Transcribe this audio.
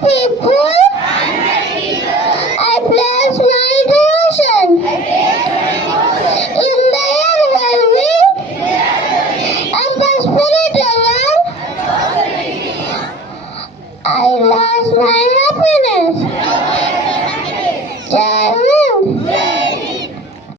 people, I place my devotion. In the air well-being and prosperity alone, I lost my happiness.